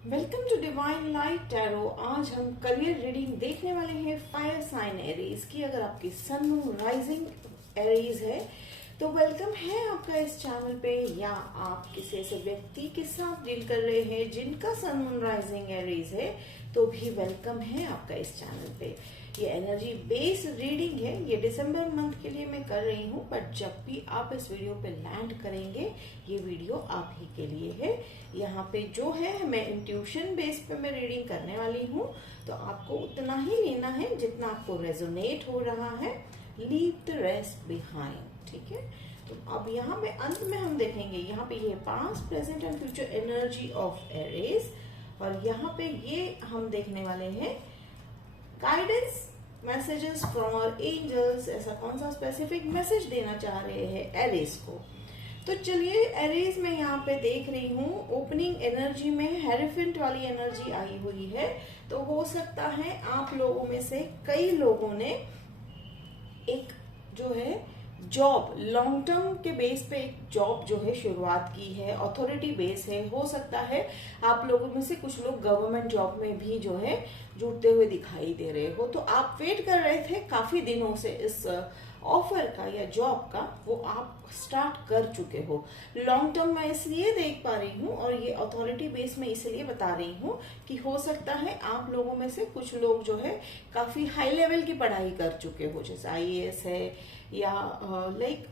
Welcome to divine light tarot. आज हम career reading देखने वाले हैं फायर साइन एरीज की। अगर आपकी सन मून राइजिंग एरीज है तो वेलकम है आपका इस चैनल पे, या आप किसी ऐसे व्यक्ति के साथ डील कर रहे हैं जिनका सन मून राइजिंग एरीज है तो भी वेलकम है आपका इस चैनल पे। ये एनर्जी बेस्ड रीडिंग है, ये दिसंबर मंथ के लिए मैं कर रही हूँ, बट जब भी आप इस वीडियो पे लैंड करेंगे ये वीडियो आप ही के लिए है। यहाँ पे जो है मैं इंट्यूशन बेस पे मैं रीडिंग करने वाली हूँ, तो आपको उतना ही लेना है जितना आपको रेजोनेट हो रहा है। लीव द रेस्ट बिहाइंड, ठीक है। तो अब यहाँ पे अंत में हम देखेंगे, यहाँ पे ये past present and future energy of Aries, और यहाँ पे ये हम देखने वाले हैं guidance messages from our angels. ऐसा कौन सा स्पेसिफिक मैसेज देना चाह रहे हैं एरीज को। तो चलिए, एरीज में यहाँ पे देख रही हूँ ओपनिंग एनर्जी में हेरोफेंट वाली एनर्जी आई हुई है। तो हो सकता है आप लोगों में से कई लोगों ने एक जो है जॉब लॉन्ग टर्म के बेस पे एक जॉब जो है शुरुआत की है, अथॉरिटी बेस है। हो सकता है आप लोगों में से कुछ लोग गवर्नमेंट जॉब में भी जो है जुड़ते हुए दिखाई दे रहे हो। तो आप वेट कर रहे थे काफी दिनों से इस ऑफर का या जॉब का, वो आप स्टार्ट कर चुके हो। लॉन्ग टर्म मैं इसलिए देख पा रही हूँ और ये अथॉरिटी बेस में इसलिए बता रही हूँ कि हो सकता है आप लोगों में से कुछ लोग जो है काफी हाई लेवल की पढ़ाई कर चुके हो, जैसे आईएएस है या लाइक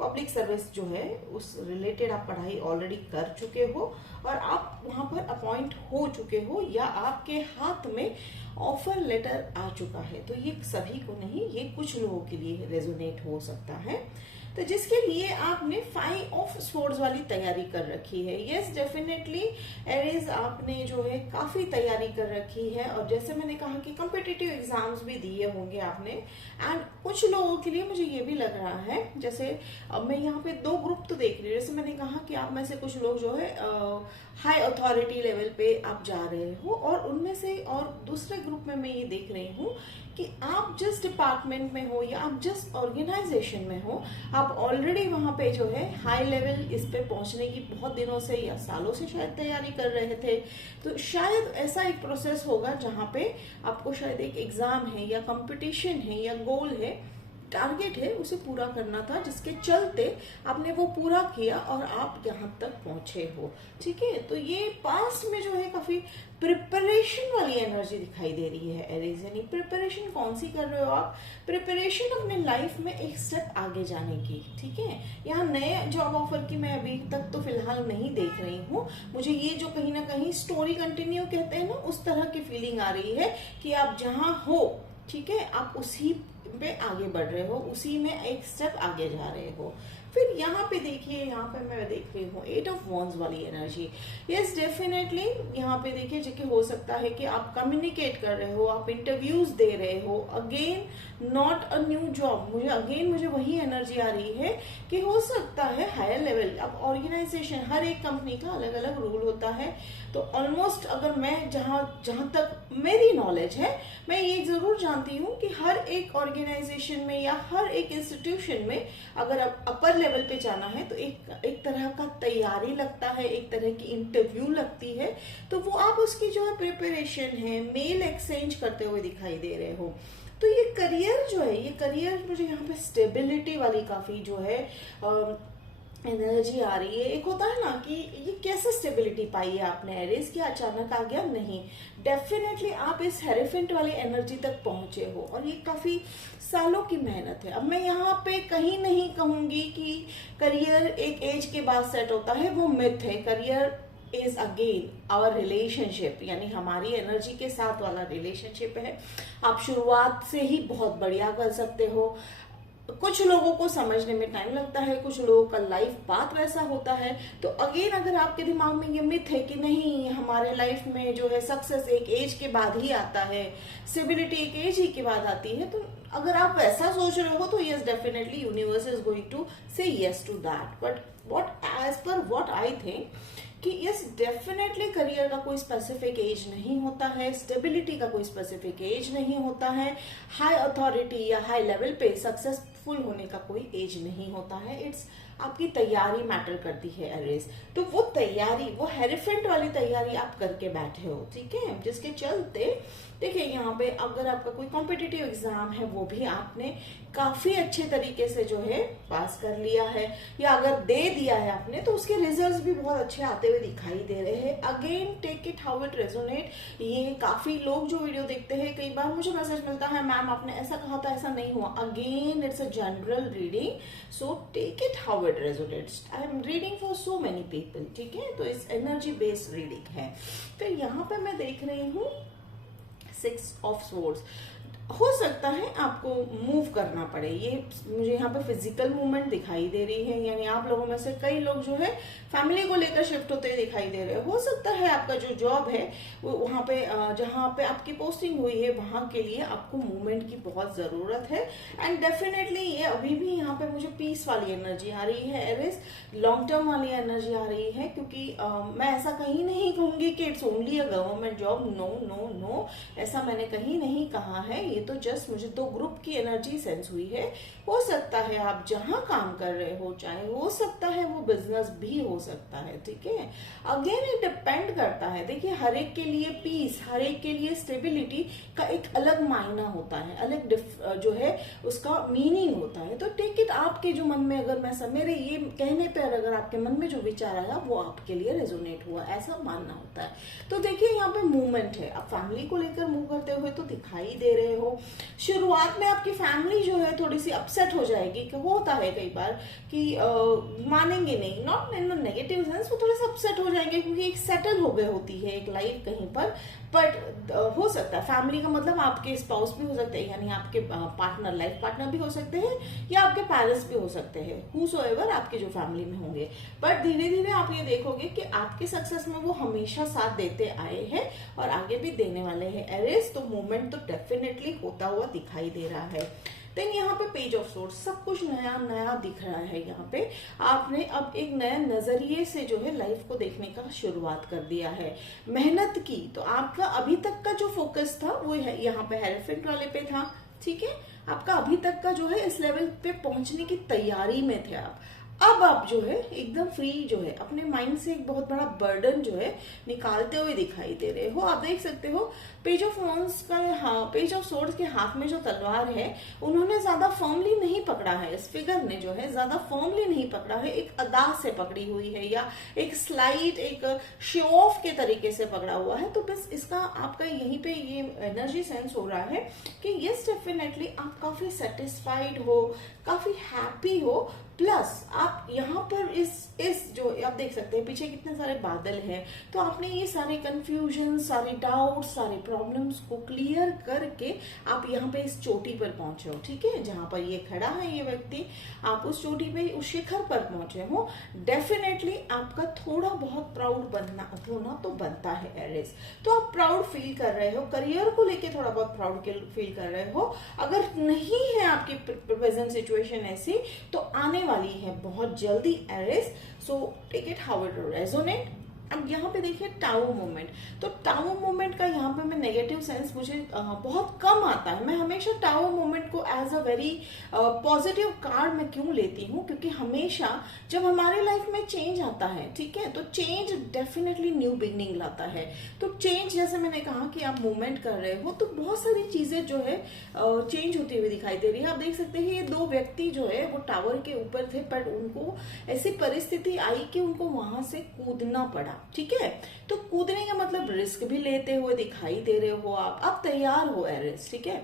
पब्लिक सर्विस जो है उस रिलेटेड आप पढ़ाई ऑलरेडी कर चुके हो और आप वहां पर अपॉइंट हो चुके हो, या आपके हाथ में ऑफर लेटर आ चुका है। तो ये सभी को नहीं, ये कुछ लोगों के लिए रेजोनेट हो सकता है। तो जिसके लिए आपने 5 ऑफ स्वॉर्ड्स वाली तैयारी कर रखी है। यस डेफिनेटली एरीज, आपने जो है काफी तैयारी कर रखी है, और जैसे मैंने कहा कि कॉम्पिटिटिव एग्जाम्स भी दिए होंगे आपने। एंड कुछ लोगों के लिए मुझे ये भी लग रहा है, जैसे अब मैं यहाँ पे 2 ग्रुप तो देख रही हूँ। जैसे मैंने कहा कि आप में से कुछ लोग जो है हाई अथॉरिटी लेवल पे आप जा रहे हो, और उनमें से और दूसरे ग्रुप में मैं ये देख रही हूँ कि आप जिस डिपार्टमेंट में हो या आप जिस ऑर्गेनाइजेशन में हो, आप ऑलरेडी वहां पे जो है हाई लेवल इस पे पहुंचने की बहुत दिनों से या सालों से शायद तैयारी कर रहे थे। तो शायद ऐसा एक प्रोसेस होगा जहां पे आपको शायद एक एग्जाम है या कंपटीशन है या गोल है, टारगेट है, उसे पूरा करना था, जिसके चलते आपने वो पूरा किया और आप यहाँ तक पहुंचे हो। ठीक है, तो ये पास्ट में जो है काफी प्रिपरेशन वाली एनर्जी दिखाई दे रही है एरीज। यानी प्रिपरेशन कौन सी कर रहे हो आप? प्रिपरेशन अपने लाइफ में एक स्टेप आगे जाने की। ठीक है, यहाँ नए जॉब ऑफर की मैं अभी तक तो फिलहाल नहीं देख रही हूँ। मुझे ये जो कहीं ना कहीं स्टोरी कंटिन्यू कहते हैं ना, उस तरह की फीलिंग आ रही है कि आप जहाँ हो, ठीक है, आप उसी पे आगे बढ़ रहे हो, उसी में एक स्टेप आगे जा रहे हो। फिर यहाँ पे देखिए, यहाँ पे मैं देख रही हूँ 8 ऑफ वॉन्ड्स वाली एनर्जी। यस डेफिनेटली, यहाँ पे देखिए जो हो सकता है कि आप कम्युनिकेट कर रहे हो, आप इंटरव्यूज दे रहे हो। Again not a new job, मुझे वही एनर्जी आ रही है कि हो सकता है हायर लेवल। अब ऑर्गेनाइजेशन, हर एक कंपनी का अलग अलग रूल होता है। तो ऑलमोस्ट अगर मैं जहां तक मेरी नॉलेज है, मैं ये जरूर जानती हूँ कि हर एक ऑर्गेनाइजेशन में या हर एक इंस्टीट्यूशन में अगर आप अपर लेवल पे जाना है तो एक तरह का तैयारी लगता है, एक तरह की इंटरव्यू लगती है। तो वो आप उसकी जो है प्रिपरेशन है, मेल एक्सचेंज करते हुए दिखाई दे रहे हो। तो ये करियर जो है, ये करियर मुझे यहाँ पे स्टेबिलिटी वाली काफी जो है एनर्जी आ रही है। एक होता है ना कि ये कैसे स्टेबिलिटी पाई है आपने एरीज, की अचानक आ गया? नहीं, डेफिनेटली आप इस हेरोफेंट वाली एनर्जी तक पहुंचे हो, और ये काफी सालों की मेहनत है। अब मैं यहाँ पे कहीं नहीं कहूंगी कि करियर एक एज के बाद सेट होता है, वो मिथ है। Career is again our relationship, यानी हमारी एनर्जी के साथ वाला रिलेशनशिप है। आप शुरुआत से ही बहुत बढ़िया कर सकते हो। कुछ लोगों को समझने में टाइम लगता है, कुछ लोगों का लाइफ पाथ वैसा होता है। तो अगेन अगर आपके दिमाग में ये मिथ है कि नहीं, हमारे लाइफ में जो है सक्सेस एक एज के बाद ही आता है, स्टेबिलिटी एक एज ही के बाद आती है, तो अगर आप वैसा सोच रहे हो तो yes definitely universe is going to say yes to that. But what as per what I think कि यस डेफिनेटली करियर का कोई स्पेसिफिक एज नहीं होता है, स्टेबिलिटी का कोई स्पेसिफिक एज नहीं होता है, हाई अथॉरिटी या हाई लेवल पे सक्सेसफुल होने का कोई एज नहीं होता है। इट्स आपकी तैयारी मैटर करती है एरीज। तो वो तैयारी, वो हेरिफेंट वाली तैयारी आप करके बैठे हो, ठीक है, जिसके चलते देखिए यहाँ पे अगर आपका कोई कॉम्पिटिटिव एग्जाम है वो भी आपने काफी अच्छे तरीके से जो है पास कर लिया है, या अगर दे दिया है आपने तो उसके रिजल्ट्स भी बहुत अच्छे आते हुए दिखाई दे रहे हैं। Again take it how it resonate. ये काफी लोग जो वीडियो देखते हैं, कई बार मुझे मैसेज मिलता है मैम आपने ऐसा कहा था ऐसा नहीं हुआ। Again it's a general reading, so take it how it resonates. I am reading for so many people, ठीक है, तो इस एनर्जी बेस्ड रीडिंग है। फिर यहाँ पे मैं देख रही हूँ 6 ऑफ स्वॉर्ड्स। हो सकता है आपको मूव करना पड़े, ये मुझे यहाँ पे फिजिकल मूवमेंट दिखाई दे रही है, यानी आप लोगों में से कई लोग जो है फैमिली को लेकर शिफ्ट होते दिखाई दे रहे हैं। हो सकता है आपका जो जॉब है वो वहां पे जहां पे आपकी पोस्टिंग हुई है वहां के लिए आपको मूवमेंट की बहुत जरूरत है। एंड डेफिनेटली ये अभी भी यहाँ पे मुझे पीस वाली एनर्जी आ रही है एरिस, लॉन्ग टर्म वाली एनर्जी आ रही है, क्योंकि मैं ऐसा कहीं नहीं कहूंगी कि it's only a government job, no no no, ऐसा मैंने कहीं नहीं कहा है। ये तो जस्ट मुझे 2 ग्रुप की एनर्जी सेंस हुई है। हो सकता है आप जहां काम कर रहे हो, चाहे हो सकता है वो बिजनेस भी हो सकता है, ठीक है। अगेन ये डिपेंड करता है, देखिए हर एक के लिए पीस, हर एक के लिए स्टेबिलिटी का एक अलग मायना होता है, अलग जो है उसका मीनिंग होता है। तो टेक इट आपके जो मन में, अगर मैं मेरे ये कहने पर अगर आपके मन में जो विचार आया वो आपके लिए रेजोनेट हुआ, ऐसा मानना होता है। तो देखिए यहाँ पे मूवमेंट है, आप फैमिली को लेकर मूव करते हुए तो दिखाई दे रहे हो। शुरुआत में आपकी फैमिली जो है थोड़ी सी अपसेट हो जाएगी, कि होता है कई बार कि मानेंगे नहीं, नॉट इन नेगेटिव सेंस, वो थोड़े से अपसेट हो जाएंगे क्योंकि एक सेटल हो गई होती है एक लाइफ कहीं पर। बट हो सकता है फैमिली का मतलब आपके स्पाउस भी हो सकते हैं, यानी आपके पार्टनर, लाइफ पार्टनर भी हो सकते हैं, या आपके पेरेंट्स भी हो सकते हैं, हूसोएवर आपके जो फैमिली में होंगे। बट धीरे धीरे आप ये देखोगे कि आपके सक्सेस में वो हमेशा साथ देते आए हैं और आगे भी देने वाले हैं एरिस। तो मूवमेंट तो डेफिनेटली होता हुआ दिखाई दे रहा है। देन यहाँ पे पेज ऑफ सोर्स, सब कुछ नया नया दिख रहा है। यहाँ पे आपने अब एक नया नजरिए से जो है लाइफ को देखने का शुरुआत कर दिया है, मेहनत की। तो आपका अभी तक का जो फोकस था वो यहाँ पे हेरिफेंट वाले पे था, ठीक है, आपका अभी तक का जो है इस लेवल पे पहुंचने की तैयारी में थे आप। अब आप जो है एकदम फ्री जो है अपने माइंड से एक बहुत बड़ा बर्डन जो है निकालते हुए दिखाई दे रहे हो। आप देख सकते हो पेज ऑफ वॉन्ड्स का, हाँ, पेज ऑफ सोर्ड्स के हाथ में जो तलवार है उन्होंने ज्यादा फर्मली नहीं पकड़ा है, इस फिगर ने जो है ज्यादा फर्मली नहीं पकड़ा है, एक अदा से पकड़ी हुई है या एक स्लाइट एक शो ऑफ के तरीके से पकड़ा हुआ है। तो बस इसका आपका यहीं पे ये एनर्जी सेंस हो रहा है कि यस डेफिनेटली आप काफी सेटिस्फाइड हो, काफी हैप्पी हो। प्लस आप यहाँ पर इस जो आप देख सकते हैं पीछे कितने सारे बादल हैं, तो आपने ये सारे कंफ्यूजन, सारे डाउट, सारे प्रॉब्लम्स को क्लियर करके आप यहाँ पे इस चोटी पर पहुंचे हो, ठीक है, जहां पर ये खड़ा है ये व्यक्ति, आप उस चोटी पे, उस शिखर पर पहुंचे हो। डेफिनेटली आपका थोड़ा बहुत प्राउड बनना होना तो बनता है एरिस। तो आप प्राउड फील कर रहे हो, करियर को लेके थोड़ा बहुत प्राउड फील कर रहे हो। अगर नहीं है आपकी प्रेजेंट सिचुएशन ऐसी तो आने वाली है बहुत जल्दी Aries. So take it how it resonate. अब यहाँ पे देखिए टाउ मोमेंट, तो टाउ मोमेंट का यहाँ पे मैं नेगेटिव सेंस मुझे बहुत कम आता है। मैं हमेशा टाउ मोमेंट को as a very positive card मैं क्यों लेती हूँ, क्योंकि हमेशा जब हमारे लाइफ में चेंज आता है, ठीक है, तो चेंज डेफिनेटली न्यू बिगनिंग लाता है। तो चेंज, जैसे मैंने कहा कि आप मूवमेंट कर रहे हो तो बहुत सारी चीजें जो है चेंज होती हुई दिखाई दे रही है। आप देख सकते हैं ये 2 व्यक्ति जो है वो टावर के ऊपर थे, पर उनको ऐसी परिस्थिति आई कि उनको वहां से कूदना पड़ा, ठीक है। तो कूदने का मतलब रिस्क भी लेते हुए दिखाई दे रहे हो आप तैयार हो एरिस, ठीक है।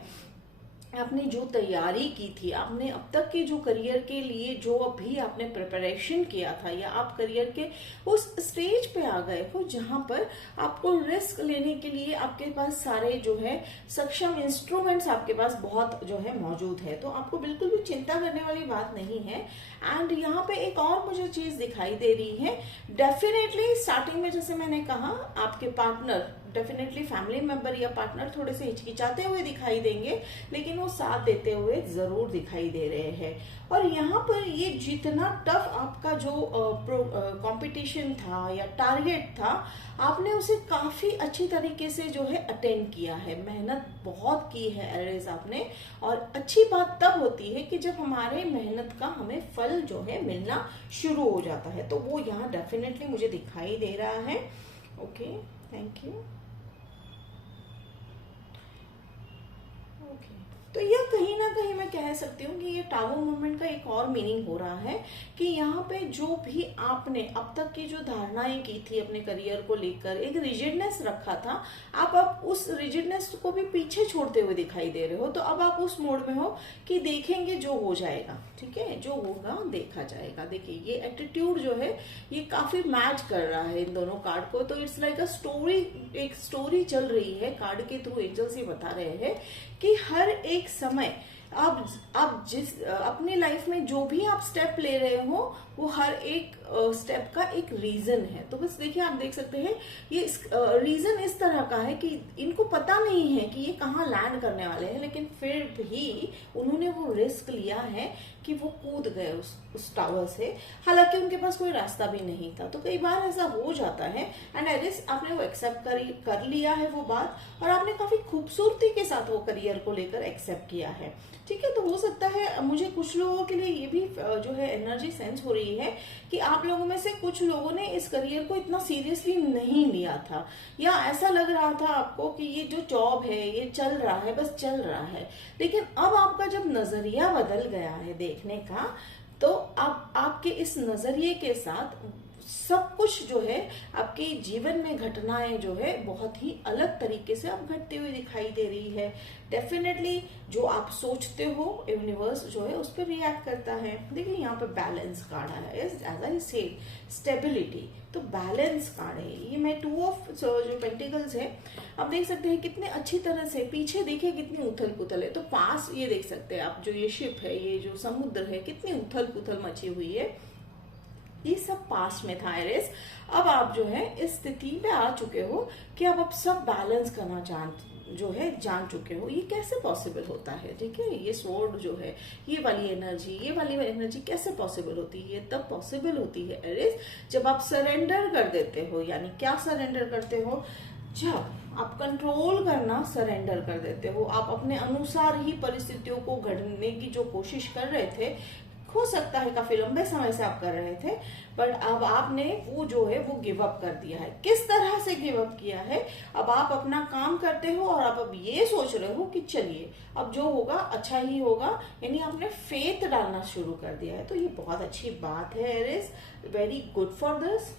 आपने जो तैयारी की थी, आपने अब तक के जो करियर के लिए जो अभी आपने प्रिपरेशन किया था, या आप करियर के उस स्टेज पे आ गए हो जहां पर आपको रिस्क लेने के लिए आपके पास सारे जो है सक्षम इंस्ट्रूमेंट्स आपके पास बहुत जो है मौजूद है। तो आपको बिल्कुल भी चिंता करने वाली बात नहीं है। एंड यहाँ पे एक और मुझे चीज दिखाई दे रही है, डेफिनेटली स्टार्टिंग में जैसे मैंने कहा आपके पार्टनर डेफिनेटली फैमिली मेंबर या पार्टनर थोड़े से हिचकिचाते हुए दिखाई देंगे, लेकिन वो साथ देते हुए जरूर दिखाई दे रहे हैं। और यहाँ पर ये जितना टफ आपका जो कंपटीशन था या टारगेट था, आपने उसे काफी अच्छी तरीके से जो है अटेंड किया है, मेहनत बहुत की है एरीज आपने। और अच्छी बात तब होती है कि जब हमारे मेहनत का हमें फल जो है मिलना शुरू हो जाता है, तो वो यहाँ डेफिनेटली मुझे दिखाई दे रहा है। Okay, thank you. तो यह कहीं ना कहीं मैं कह सकती हूँ कि ये टावर मूवमेंट का एक और मीनिंग हो रहा है कि यहाँ पे जो भी आपने अब तक की जो धारणाएं की थी अपने करियर को लेकर, एक रिजिडनेस रखा था, आप अब उस रिजिडनेस को भी पीछे छोड़ते हुए दिखाई दे रहे हो। तो अब आप उस मोड में हो कि देखेंगे जो हो जाएगा, ठीक है, जो होगा देखा जाएगा। देखिए ये एटीट्यूड जो है ये काफी मैच कर रहा है इन दोनों कार्ड को। तो इट्स लाइक अ स्टोरी, एक स्टोरी चल रही है कार्ड के थ्रू, एंजल्स ये बता रहे हैं कि हर एक समय आप जिस अपनी लाइफ में जो भी आप स्टेप ले रहे हो, वो हर एक स्टेप का एक रीजन है। तो बस देखिए, आप देख सकते हैं ये रीजन इस तरह का है कि इनको पता नहीं है कि ये कहाँ लैंड करने वाले हैं, लेकिन फिर भी उन्होंने वो रिस्क लिया है कि वो कूद गए उस टावर से, हालांकि उनके पास कोई रास्ता भी नहीं था। तो कई बार ऐसा हो जाता है एंड एरिस आपने वो एक्सेप्ट कर लिया है वो बात, और आपने काफी खूबसूरती के साथ वो करियर को लेकर एक्सेप्ट किया है, ठीक है। तो हो सकता है मुझे कुछ लोगों के लिए ये भी जो है एनर्जी सेंस हो रही है कि आप लोगों में से कुछ लोगों ने इस करियर को इतना सीरियसली नहीं लिया था, या ऐसा लग रहा था आपको कि ये जो जॉब है ये चल रहा है, बस चल रहा है। लेकिन अब आपका जब नजरिया बदल गया है देखने का, तो अब आपके इस नजरिए के साथ सब कुछ जो है आपके जीवन में घटनाएं जो है बहुत ही अलग तरीके से अब घटती हुई दिखाई दे रही है। डेफिनेटली जो आप सोचते हो यूनिवर्स जो है उस पर रिएक्ट करता है। देखिए यहाँ पे बैलेंस कार्ड है, एज आई सेड स्टेबिलिटी, तो बैलेंस कार्ड है ये। मैं 2 ऑफ जो पेंटिकल्स है, आप देख सकते हैं कितने अच्छी तरह से पीछे देखिए कितनी उथल पुथल है। तो पास ये देख सकते हैं आप, जो ये शिप है, ये जो समुद्र है, कितनी उथल पुथल मची हुई है, ये सब पास में था एरिस। अब आप जो है इस स्थिति पे आ चुके हो कि अब आप सब बैलेंस करना जान चुके हो। ये कैसे पॉसिबल होता है, ठीक है। ये स्वॉर्ड जो है, ये वाली एनर्जी कैसे पॉसिबल होती है? ये तब पॉसिबल होती है एरिस जब आप सरेंडर कर देते हो। यानी क्या सरेंडर करते हो? जब आप कंट्रोल करना सरेंडर कर देते हो। आप अपने अनुसार ही परिस्थितियों को घड़ने की जो कोशिश कर रहे थे, हो सकता है काफी लंबे समय से आप कर रहे थे, बट अब आपने वो जो है वो गिव अप कर दिया है। किस तरह से गिव अप किया है? अब आप अपना काम करते हो और आप अब ये सोच रहे हो कि चलिए अब जो होगा अच्छा ही होगा, यानी आपने फेथ डालना शुरू कर दिया है। तो ये बहुत अच्छी बात है Aries, very good for this.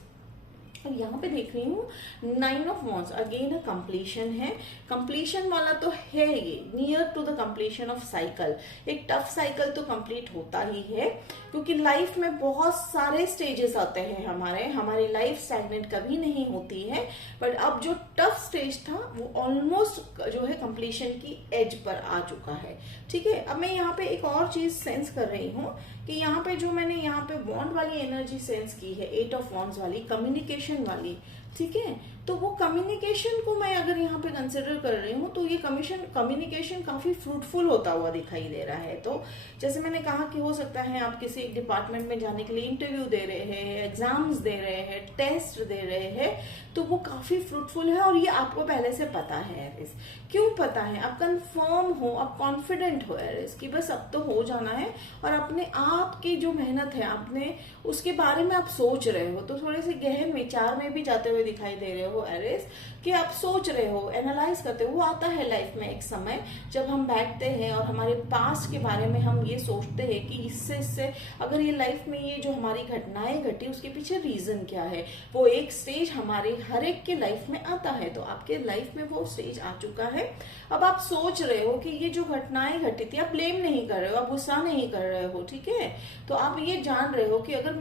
और यहाँ पे देख रही हूँ 9 ऑफ वॉन्ड्स, अगेन कंप्लीशन है। कंप्लीशन वाला तो है ये, near to the completion of cycle. एक टफ साइकिल तो कंप्लीट होता ही है, क्योंकि लाइफ में बहुत सारे स्टेजेस आते हैं हमारी लाइफ स्टैग्नेंट कभी नहीं होती है। बट अब जो टफ स्टेज था वो ऑलमोस्ट जो है कंप्लीशन की एज पर आ चुका है, ठीक है। अब मैं यहाँ पे एक और चीज सेंस कर रही हूँ कि यहाँ पे जो मैंने यहाँ पे वॉन्ड वाली एनर्जी सेंस की है, 8 ऑफ वॉन्ड्स वाली, कम्युनिकेशन वाली, ठीक है। तो वो कम्युनिकेशन को मैं अगर यहाँ पे कंसिडर कर रही हूँ तो ये कम्युनिकेशन काफी फ्रूटफुल होता हुआ दिखाई दे रहा है। तो जैसे मैंने कहा कि हो सकता है आप किसी एक डिपार्टमेंट में जाने के लिए इंटरव्यू दे रहे हैं, एग्जाम्स दे रहे हैं, टेस्ट दे रहे हैं, तो वो काफी फ्रूटफुल है। और ये आपको पहले से पता है एरिस। क्यों पता है? आप कंफर्म हो, आप कॉन्फिडेंट हो एरिस कि बस अब तो हो जाना है। और अपने आप की जो मेहनत है आपने उसके बारे में आप सोच रहे हो, तो थोड़े से गहन विचार में भी जाते हुए दिखाई दे रहे हो एरिस, कि आप सोच रहे हो, एनालाइज करते हो। वो आता है लाइफ में एक समय जब हम बैठते हैं और हमारे पास्ट के बारे में हम ये सोचते हैं कि इससे अगर ये लाइफ में ये जो हमारी घटनाएं घटी उसके पीछे रीजन क्या है। वो एक स्टेज हमारे हर एक के लाइफ में आता है, तो आपके लाइफ में वो स्टेज आ चुका है। अब आप सोच रहे हो कि ये जो घटनाएं घटी थी, आप ब्लेम नहीं कर रहे हो, आप गुस्सा नहीं कर रहे हो, ठीक है। तो आप ये जान रहे हो कि अगर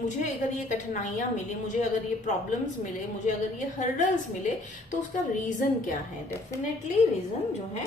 मुझे अगर ये कठिनाइयां मिली, मुझे अगर ये प्रॉब्लम्स मिले, मुझे अगर ये हर्डल्स मिले, तो उसका रीजन क्या है। डेफिनेटली रीजन जो है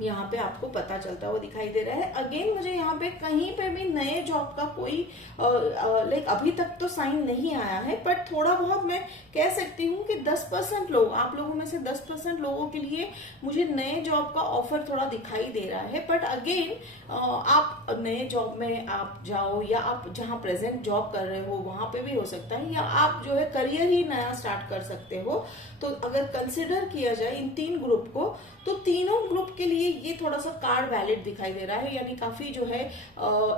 यहाँ पे आपको पता चलता हुआ दिखाई दे रहा है। अगेन मुझे यहाँ पे कहीं पे भी नए जॉब का कोई लाइक अभी तक तो साइन नहीं आया है, बट थोड़ा बहुत मैं कह सकती हूँ कि 10% लोग, आप लोगों में से 10% लोगों के लिए मुझे नए जॉब का ऑफर थोड़ा दिखाई दे रहा है। बट अगेन आप नए जॉब में आप जाओ, या आप जहाँ प्रेजेंट जॉब कर रहे हो वहां पे भी हो सकता है, या आप जो है करियर ही नया स्टार्ट कर सकते हो। तो अगर कंसिडर किया जाए इन 3 ग्रुप को, तो तीनों ग्रुप के लिए ये थोड़ा सा कार्ड वैलिड दिखाई दे रहा है। यानी काफी जो है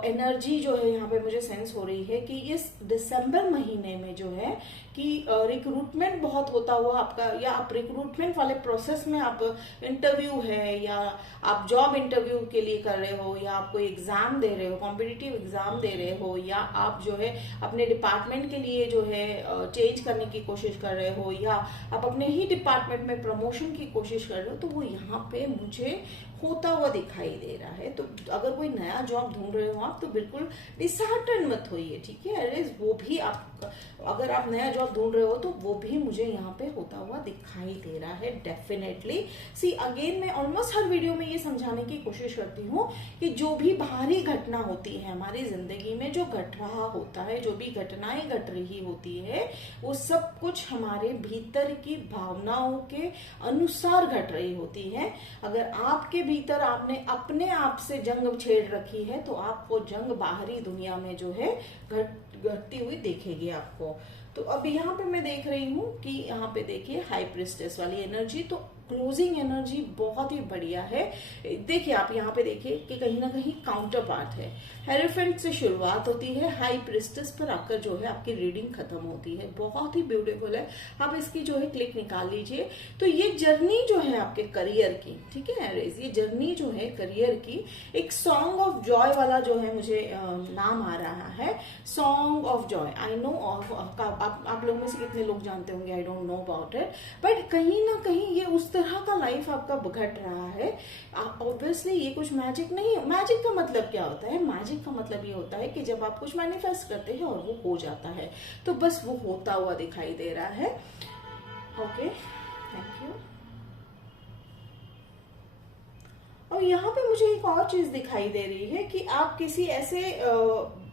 एनर्जी जो है यहाँ पे मुझे सेंस हो रही है कि इस दिसंबर महीने में जो है कि रिक्रूटमेंट बहुत होता हुआ आपका, या आप रिक्रूटमेंट वाले प्रोसेस में आप इंटरव्यू है, या आप जॉब इंटरव्यू के लिए कर रहे हो, या आप कोई एग्जाम दे रहे हो, कॉम्पिटिटिव एग्जाम दे रहे हो, या आप जो है अपने डिपार्टमेंट के लिए जो है चेंज करने की कोशिश कर रहे हो, या आप अपने ही डिपार्टमेंट में प्रमोशन की कोशिश कर रहे हो, तो वो यहाँ पे मुझे होता हुआ दिखाई दे रहा है। तो अगर कोई नया जॉब ढूंढ रहे हो आप, तो बिल्कुल डिसहार्टन मत होइए, ठीक है। अरे वो भी आप, अगर आप नया जॉब ढूंढ रहे हो तो वो भी मुझे यहाँ पे होता हुआ दिखाई दे रहा है डेफिनेटली। सी अगेन मैं ऑलमोस्ट हर वीडियो में ये समझाने की कोशिश करती हूँ कि जो भी बाहरी घटना होती है हमारी जिंदगी में, जो घट रहा होता है, जो भी घटनाएं घट रही होती है, वो सब कुछ हमारे भीतर की भावनाओं के अनुसार घट रही होती है। अगर आपके भीतर आपने अपने आप से जंग छेड़ रखी है, तो आप वो जंग बाहरी दुनिया में जो है घटती हुई देखेगी आपको। तो अब यहाँ पे मैं देख रही हूँ कि यहाँ पे देखिए हाई प्रिस्टेस वाली एनर्जी, तो क्लोजिंग एनर्जी बहुत ही बढ़िया है। देखिए आप यहाँ पे देखिए कि कहीं ना कहीं काउंटर पार्ट है। हेरोफेंट से शुरुआत होती है, हाई प्रिस्टेस पर आकर जो है आपकी रीडिंग खत्म होती है। बहुत ही ब्यूटीफुल है, आप इसकी जो है क्लिक निकाल लीजिए। तो ये जर्नी जो है आपके करियर की, ठीक है एरीज, ये जर्नी जो है करियर की, एक सॉन्ग ऑफ जॉय वाला जो है मुझे नाम आ रहा है, song of Joy. I know आप लोगों में से कितने लोग जानते होंगे, I don't know about it, but कहीं ना कहीं ये उस तरह का लाइफ आपका घट रहा है। ऑब्वियसली ये कुछ मैजिक नहीं है। मैजिक का मतलब क्या होता है? मैजिक का मतलब ये होता है कि जब आप कुछ मैनिफेस्ट करते हैं और वो हो जाता है, तो बस वो होता हुआ दिखाई दे रहा है। Okay, thank you. और यहाँ पे मुझे एक और चीज दिखाई दे रही है कि आप किसी ऐसे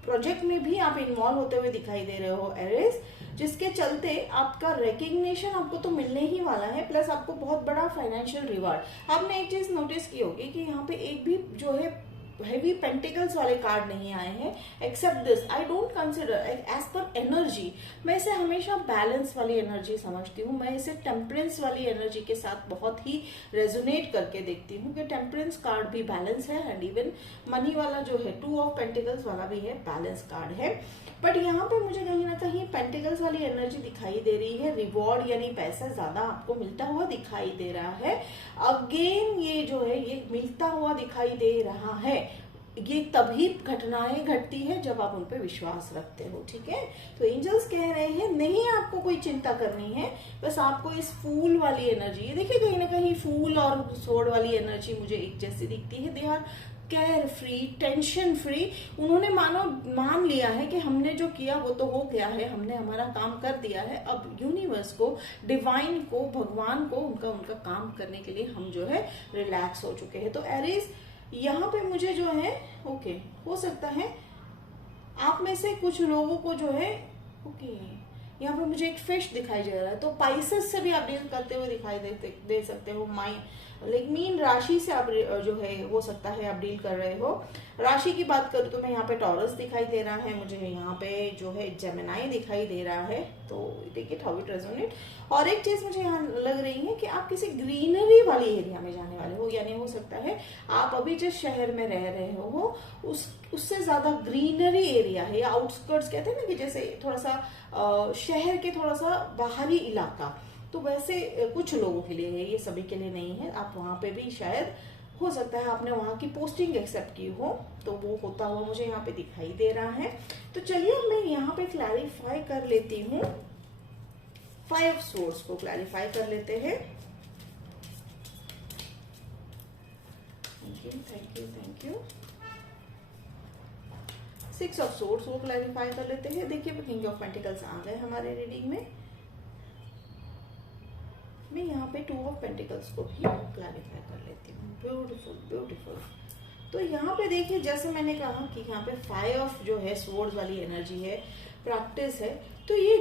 प्रोजेक्ट में भी आप इन्वॉल्व होते हुए दिखाई दे रहे हो एरीज, जिसके चलते आपका रिकग्निशन आपको तो मिलने ही वाला है, प्लस आपको बहुत बड़ा फाइनेंशियल रिवार्ड। आपने एक चीज नोटिस की होगी कि यहाँ पे एक भी जो है हेवी पेंटिकल्स वाले कार्ड नहीं आए हैं, except this. I don't consider as per energy, मैं इसे हमेशा बैलेंस वाली एनर्जी समझती हूँ। मैं इसे टेम्परेंस वाली एनर्जी के साथ बहुत ही रेजोनेट करके देखती हूँ कि टेम्परेंस कार्ड भी बैलेंस है, एंड इवन मनी वाला जो है 2 ऑफ पेंटिकल्स वाला भी है, बैलेंस कार्ड है। बट यहाँ पे मुझे कहीं ना कहीं पेंटिकल्स वाली एनर्जी दिखाई दे रही है, रिवॉर्ड यानी पैसा ज्यादा आपको मिलता हुआ दिखाई दे रहा है। अगेन ये जो है ये मिलता हुआ दिखाई दे रहा है। ये तभी घटनाएं घटती है जब आप उन पे विश्वास रखते हो, ठीक है। तो एंजल्स कह रहे हैं नहीं आपको कोई चिंता करनी है, बस आपको इस फूल वाली एनर्जी, ये देखिए कहीं ना कहीं फूल और सोड वाली एनर्जी मुझे एक जैसी दिखती है। They are care free, tension free. उन्होंने मान लिया है कि हमने जो किया वो तो हो गया है, हमने हमारा काम कर दिया है। अब यूनिवर्स को, डिवाइन को, भगवान को उनका काम करने के लिए हम जो है रिलैक्स हो चुके हैं। तो एरीज यहाँ पे मुझे जो है ओके, हो सकता है आप में से कुछ लोगों को जो है ओके, यहाँ पे मुझे एक फिश दिखाई दे रहा है, तो पाइसेस से भी आप डील करते हुए दिखाई दे सकते हो। मीन राशि से आप जो है हो सकता है आप डील कर रहे हो। राशि की बात करूँ तो मैं यहाँ पे टॉरस दिखाई दे रहा है, मुझे यहाँ पे जो है जेमिनाई दिखाई दे रहा है। तो take it how it resonate. और एक चीज मुझे यहाँ लग रही है कि आप किसी ग्रीनरी वाली एरिया में जाने वाले हो, यानी हो सकता है आप अभी जिस शहर में रह रहे हो उससे ज्यादा ग्रीनरी एरिया है, या आउटस्कर्ट्स कहते हैं ना कि जैसे थोड़ा सा शहर के थोड़ा सा बाहरी इलाका, तो वैसे कुछ लोगों के लिए है, ये सभी के लिए नहीं है। आप वहां पे भी शायद हो सकता है आपने वहां की पोस्टिंग एक्सेप्ट की हो, तो वो होता हुआ मुझे यहाँ पे दिखाई दे रहा है। तो चलिए मैं यहाँ पे क्लैरिफाई कर लेती हूँ, 5 सोर्स को क्लैरिफाई कर लेते हैं। Thank you thank you thank you. 6 of source को क्लैरिफाई कर लेते हैं। देखिए किंग ऑफ पेंटिकल्स आ गए हमारे रीडिंग में। मैं यहाँ पे 2 ऑफ पेंटिकल्स को भी क्लैरिफाई कर लेती हूँ। Beautiful beautiful. तो यहाँ पे देखिए, जैसे मैंने कहा कि यहाँ पे 5 ऑफ जो है स्वॉर्ड्स वाली एनर्जी है, प्रैक्टिस है। तो ये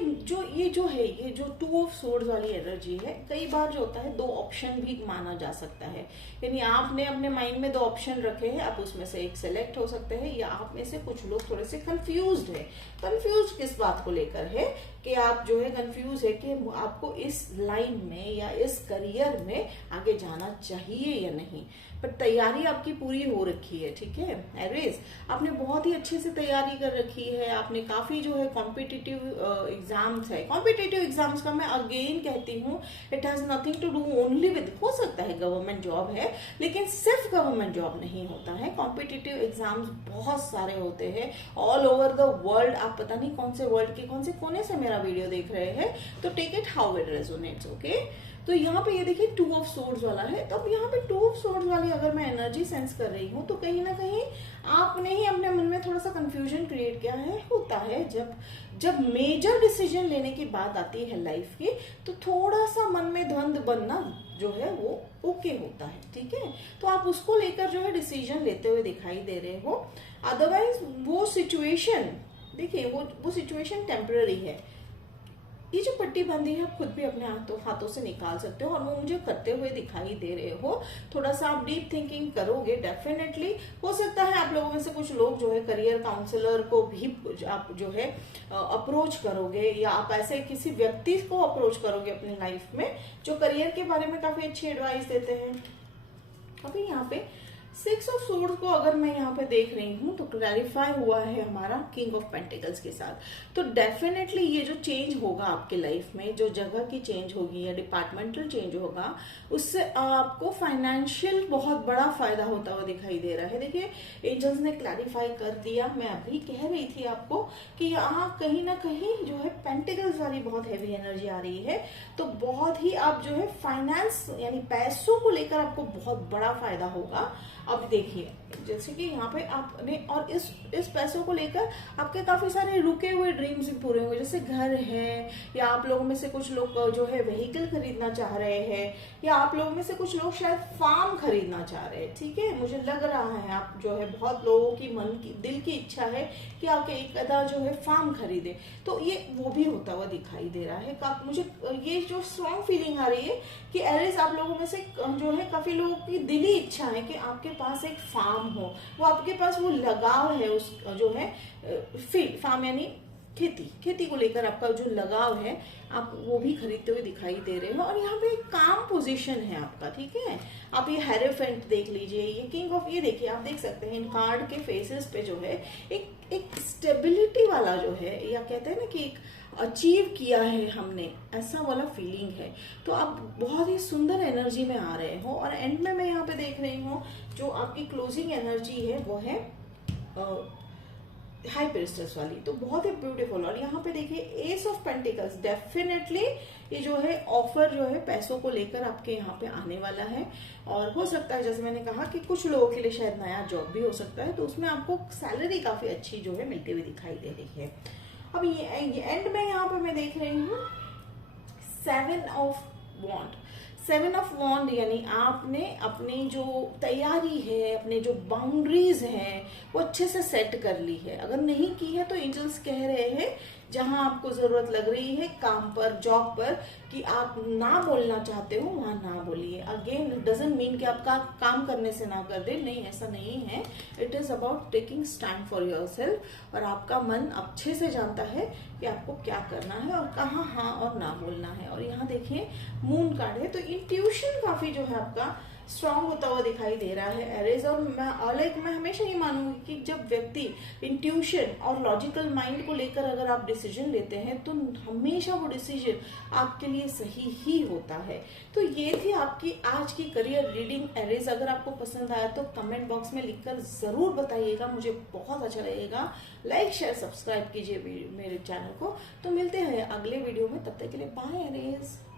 जो है, ये जो 2 ऑफ स्वॉर्ड्स वाली एनर्जी है, कई बार जो होता है 2 ऑप्शन भी माना जा सकता है। यानी आपने अपने माइंड में 2 ऑप्शन रखे हैं, आप उसमें से एक सेलेक्ट हो सकते हैं, या आप में से कुछ लोग थोड़े से कंफ्यूज्ड है। कंफ्यूज किस बात को लेकर है कि आप जो है कंफ्यूज है कि आपको इस लाइन में या इस करियर में आगे जाना चाहिए या नहीं। पर तैयारी आपकी पूरी हो रखी है, ठीक है एरीज, आपने बहुत ही अच्छे से तैयारी कर रखी है। आपने काफी जो है कॉम्पिटिटिव एग्जाम्स है, कॉम्पिटिटिव एग्जाम्स का मैं अगेन कहती हूँ, it has nothing to do only with, हो सकता है गवर्नमेंट जॉब है, लेकिन सिर्फ गवर्नमेंट जॉब नहीं होता है। कॉम्पिटिटिव एग्जाम्स बहुत सारे होते हैं ऑल ओवर द वर्ल्ड। आप पता नहीं कौन से वर्ल्ड के कौन से कोने से मेरा वीडियो देख रहे हैं, तो take it how it resonates, okay. तो यहाँ पे ये देखिए 2 ऑफ स्वॉर्ड्स वाला है। तो अब यहाँ पे 2 ऑफ स्वॉर्ड्स वाली अगर मैं एनर्जी सेंस कर रही हूँ, तो कहीं ना कहीं आपने ही अपने मन में थोड़ा सा कंफ्यूजन क्रिएट किया है। होता है जब मेजर डिसीजन लेने की बात आती है लाइफ की, तो थोड़ा सा मन में द्वंद्व बनना जो है वो ओके होता है, ठीक है। तो आप उसको लेकर जो है डिसीजन लेते हुए दिखाई दे रहे हो। अदरवाइज वो सिचुएशन देखिए, वो सिचुएशन टेम्पररी है। ये जो पट्टी बंदी है आप खुद भी अपने हाथों से निकाल सकते हो, और वो मुझे करते हुए दिखाई दे रहे हो। थोड़ा सा आप डीप थिंकिंग करोगे, डेफिनेटली हो सकता है आप लोगों में से कुछ लोग जो है करियर काउंसलर को भी आप जो है अप्रोच करोगे, या आप ऐसे किसी व्यक्ति को अप्रोच करोगे अपनी लाइफ में जो करियर के बारे में काफी अच्छी एडवाइस देते हैं। अभी यहाँ पे 6 ऑफ स्वॉर्ड्स को अगर मैं यहाँ पे देख रही हूँ, तो क्लैरिफाई हुआ है हमारा किंग ऑफ पेंटिकल्स के साथ। तो डेफिनेटली ये जो चेंज होगा आपके लाइफ में, जो जगह की चेंज होगी या डिपार्टमेंटल चेंज होगा, उससे आपको फाइनेंशियल बहुत बड़ा फायदा होता हुआ दिखाई दे रहा है। देखिए एंजल्स ने क्लैरिफाई कर दिया। मैं अभी कह रही थी आपको कि यहाँ कहीं ना कहीं जो है पेंटिकल्स वाली बहुत हैवी एनर्जी आ रही है, तो बहुत ही आप जो है फाइनेंस यानी पैसों को लेकर आपको बहुत बड़ा फायदा होगा। अब देखिए जैसे कि यहाँ पे आपने, और इस पैसों को लेकर आपके काफी सारे रुके हुए ड्रीम्स भी पूरे होंगे, जैसे घर है, या आप लोगों में से कुछ लोग जो है व्हीकल खरीदना चाह रहे हैं, या आप लोगों में से कुछ लोग शायद फार्म खरीदना चाह रहे हैं, ठीक है। मुझे लग रहा है आप जो है बहुत लोगों की दिल की इच्छा है कि आप एक अदा जो है फार्म खरीदे, तो ये वो भी होता हुआ दिखाई दे रहा है। मुझे ये जो स्ट्रॉन्ग फीलिंग आ रही है कि एरिस आप लोगों में से जो है काफी लोगों की दिली इच्छा है कि आपके पास एक फार्म हो, वो आपके पास वो लगाव है उस जो है फील्ड, फार्म यानी खेती को लेकर आपका जो लगाव है, आप वो भी खरीदते हुए दिखाई दे रहे हो। और यहाँ पे एक काम पोजीशन है आपका, ठीक है। आप ये हेरोफेंट देख लीजिए, ये किंग ऑफ, ये देखिए आप देख सकते हैं इन कार्ड के फेसेस पे जो है एक स्टेबिलिटी वाला जो है, या कहते हैं ना कि एक अचीव किया है हमने, ऐसा वाला फीलिंग है। तो आप बहुत ही सुंदर एनर्जी में आ रहे हो। और एंड में मैं यहाँ पे देख रही हूँ जो आपकी क्लोजिंग एनर्जी है वो है हाई प्रिस्टेस वाली, तो बहुत ही ब्यूटीफुल। और यहाँ पे देखिए एस ऑफ पेंटिकल्स, डेफिनेटली ये जो है ऑफर जो है पैसों को लेकर आपके यहाँ पे आने वाला है। और हो सकता है जैसे मैंने कहा कि कुछ लोगों के लिए शायद नया जॉब भी हो सकता है, तो उसमें आपको सैलरी काफी अच्छी जो है मिलती हुई दिखाई दे रही है। अब ये एंड में यहाँ पे मैं देख रही हूँ 7 ऑफ वॉन्ड। 7 ऑफ वॉन्ड यानी आपने अपनी जो तैयारी है, अपने जो बाउंड्रीज हैं वो अच्छे से सेट कर ली है। अगर नहीं की है तो एंजल्स कह रहे हैं जहां आपको जरूरत लग रही है काम पर, जॉब पर, कि आप ना बोलना चाहते हो वहां ना बोलिए। अगेन इट डजंट मीन कि आपका काम करने से ना कर दे, नहीं ऐसा नहीं है। It is about taking stand for yourself, और आपका मन अच्छे से जानता है कि आपको क्या करना है और कहाँ हाँ और ना बोलना है। और यहाँ देखिए मून कार्ड है, तो इंट्यूशन काफी जो है आपका स्ट्रांग होता हुआ दिखाई दे रहा है एरीज। और मैं हमेशा ये मानूंगी कि जब व्यक्ति इंट्यूशन और लॉजिकल माइंड को लेकर अगर आप डिसीजन लेते हैं तो हमेशा वो डिसीजन आपके लिए सही ही होता है। तो ये थी आपकी आज की करियर रीडिंग एरीज। अगर आपको पसंद आया तो कमेंट बॉक्स में लिखकर जरूर बताइएगा, मुझे बहुत अच्छा लगेगा। लाइक शेयर सब्सक्राइब कीजिए मेरे चैनल को। तो मिलते हैं अगले वीडियो में, तब तक के लिए बाय एरीज।